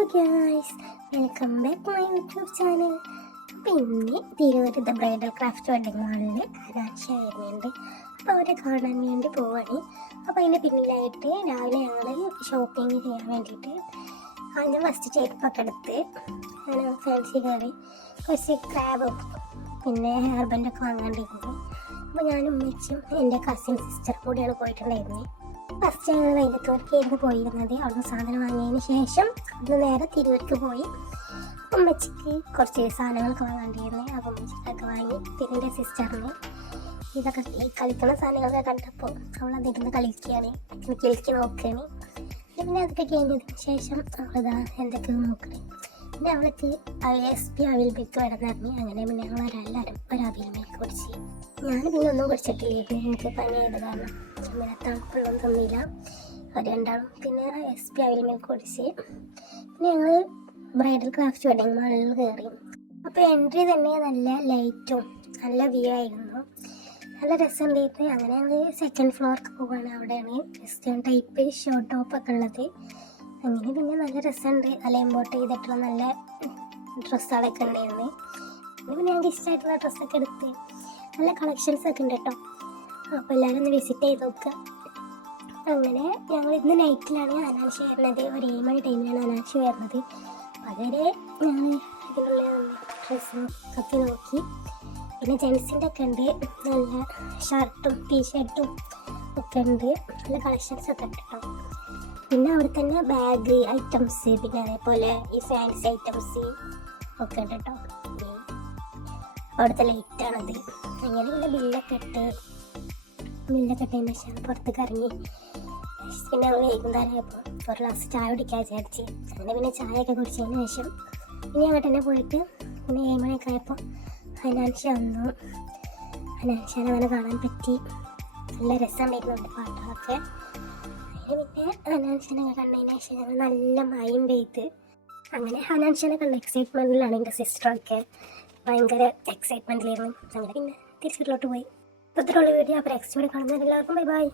Hello guys welcome back my YouTube channel പിന്നെ തിരുവനന്തപുരത്തെ bridal craft wedding മാളിൽ അനാശ വരുന്നുണ്ട്. അപ്പോൾ അവരെ കാണാൻ വേണ്ടി പോവാണ്. അപ്പോൾ അതിന്റെ പിന്നിലായിട്ട് രാവിലെ ഞങ്ങൾ ഷോപ്പിംഗ് ചെയ്യാൻ വേണ്ടിയിട്ട് അതിന്റെ ഫസ്റ്റ് ചെരുപ്പൊക്കെ എടുത്ത് അങ്ങനെ ഫാൻസി കയറി കുറച്ച് ക്രാബും പിന്നെ ഹെയർ ബാൻഡൊക്കെ വാങ്ങാണ്ടിരുന്നു അപ്പോൾ ഞാനും ഉമ്മച്ചും എന്റെ കസിൻ സിസ്റ്റർ കൂടിയാണ് പോയിട്ടുണ്ടായിരുന്നത് ഫസ്റ്റ് ഞങ്ങൾ വൈകത്തോർക്കായിരുന്നു പോയിരുന്നത്. അവിടുന്ന് സാധനം വാങ്ങിയതിന് ശേഷം അവിടുന്ന് നേരെ തിരൂർക്ക് പോയി. ഉമ്മച്ചിക്ക് കുറച്ച് സാധനങ്ങളൊക്കെ വാങ്ങാണ്ടിരുന്നു അപ്പം ഉമ്മച്ചിക്കൊക്കെ വാങ്ങി പിന്നെ എന്റെ സിസ്റ്ററിന് ഇതൊക്കെ ഈ കളിക്കുന്ന സാധനങ്ങളൊക്കെ കണ്ടപ്പോൾ അവൾ അതിരുന്ന് കളിക്കുകയാണ്. കളിക്ക് നോക്കുകയാണ്. പിന്നെ അതൊക്കെ കഴിഞ്ഞതിന് ശേഷം അവളിതാ എന്തൊക്കെ നോക്കണേ പിന്നെ അവൾക്ക് എസ് പി അവിൽ ബിക്ക് വേണം അങ്ങനെ പിന്നെ ഞങ്ങൾ എല്ലാവരും ഞാൻ പിന്നെ ഒന്നും കുടിച്ചിട്ടില്ലായിരുന്നു എനിക്ക് പനിയായത് കാരണം അങ്ങനെ തണുപ്പുള്ളതും തന്നില്ല അവർ രണ്ടാളും പിന്നെ എസ് പി അവിൽ മിൽക്ക് കുടിച്ച്. പിന്നെ ഞങ്ങൾ ബ്രൈഡൽ ക്രാഫ്റ്റ് വെഡിങ് മാളിൽ കയറി അപ്പോൾ എൻട്രി തന്നെ നല്ല ലൈറ്റും നല്ല വ്യൂ ആയിരുന്നു. നല്ല രസമുണ്ടായിട്ട് അങ്ങനെ ഞങ്ങൾ സെക്കൻഡ് ഫ്ലോർക്ക് പോവുകയാണ് അവിടെയാണ് വെസ്റ്റേൺ ടൈപ്പ് ഷോർട്ട് ടോപ്പ് ഒക്കെ ഉള്ളത്. അങ്ങനെ പിന്നെ നല്ല രസമുണ്ട്. നല്ല ഇമ്പോർട്ട് ചെയ്തിട്ടുള്ള നല്ല ഡ്രസ്സുകളൊക്കെ ഉണ്ടായിരുന്നു. പിന്നെ പിന്നെ ഞങ്ങൾക്ക് ഇഷ്ടമായിട്ടുള്ള ഡ്രസ്സൊക്കെ എടുത്ത്. നല്ല കളക്ഷൻസ് ഒക്കെ ഉണ്ട് കേട്ടോ അപ്പോൾ എല്ലാവരും ഒന്ന് വിസിറ്റ് ചെയ്ത് നോക്കുക അങ്ങനെ ഞങ്ങൾ ഇന്ന് നൈറ്റിലാണ് അനാശി വരുന്നത്. ഒരു ഏഴ് മണി ടൈമിലാണ് അനാശി വരുന്നത്. അതുവരെ ഞങ്ങൾ ഇതിനുള്ള ഡ്രസ്സും ഒക്കെ നോക്കി. പിന്നെ ജെൻസിന്റെ ഒക്കെ ഉണ്ട്. നല്ല ഷർട്ടും ടീഷർട്ടും ഒക്കെ ഉണ്ട്. നല്ല കളക്ഷൻസ് ഒക്കെ ഉണ്ട് കേട്ടോ പിന്നെ അവിടെ തന്നെ ബാഗ് ഐറ്റംസ് പിന്നെ അതേപോലെ ഈ ഫാൻസി ഐറ്റംസ് ഒക്കെ ഉണ്ട് കേട്ടോ. അവിടുത്തെ ലൈറ്റാണത് അങ്ങനെ പിന്നെ ബില്ലൊക്കെ ഇട്ട് ബില്ലൊക്കെ ഇട്ടതിന് ശേഷം പുറത്തേക്ക് ഇറങ്ങി. പിന്നെ ഞങ്ങൾ വൈകുന്നേരമായപ്പോൾ ഒരു ഗ്ലാസ് ചായ കുടിക്കാൻ വിചാരിച്ച്. അങ്ങനെ പിന്നെ ചായയൊക്കെ കുടിച്ചതിന് ശേഷം ഇനി അങ്ങോട്ട് തന്നെ പോയിട്ട് പിന്നെ ഏഴ് മണിയൊക്കെ ആയപ്പോൾ ഹനാൻഷ വന്നു. ഹനാൻഷാനെ അങ്ങനെ കാണാൻ പറ്റി. നല്ല രസമുണ്ടായിരുന്നു പാട്ടുകളൊക്കെ. പിന്നെ ഹനാൻഷനെ കണ്ടതിന് ശേഷം ഞങ്ങൾ നല്ല മയം പെയ്ത് അങ്ങനെ ഹനാൻഷനെ കണ്ട എക്സൈറ്റ്മെന്റിലാണ് എന്റെ സിസ്റ്ററൊക്കെ ഭയങ്കര എക്സൈറ്റ്മെന്റിലായിരുന്നു അങ്ങനെ പിന്നെ തിരിച്ചിട്ടിലോട്ട് പോയി. ഇത്രയുള്ള വീഡിയോ. അപ്പോൾ നെക്സ്റ്റ് വീഡിയോ കാണുന്നവരെല്ലാവർക്കും ബൈ ബൈ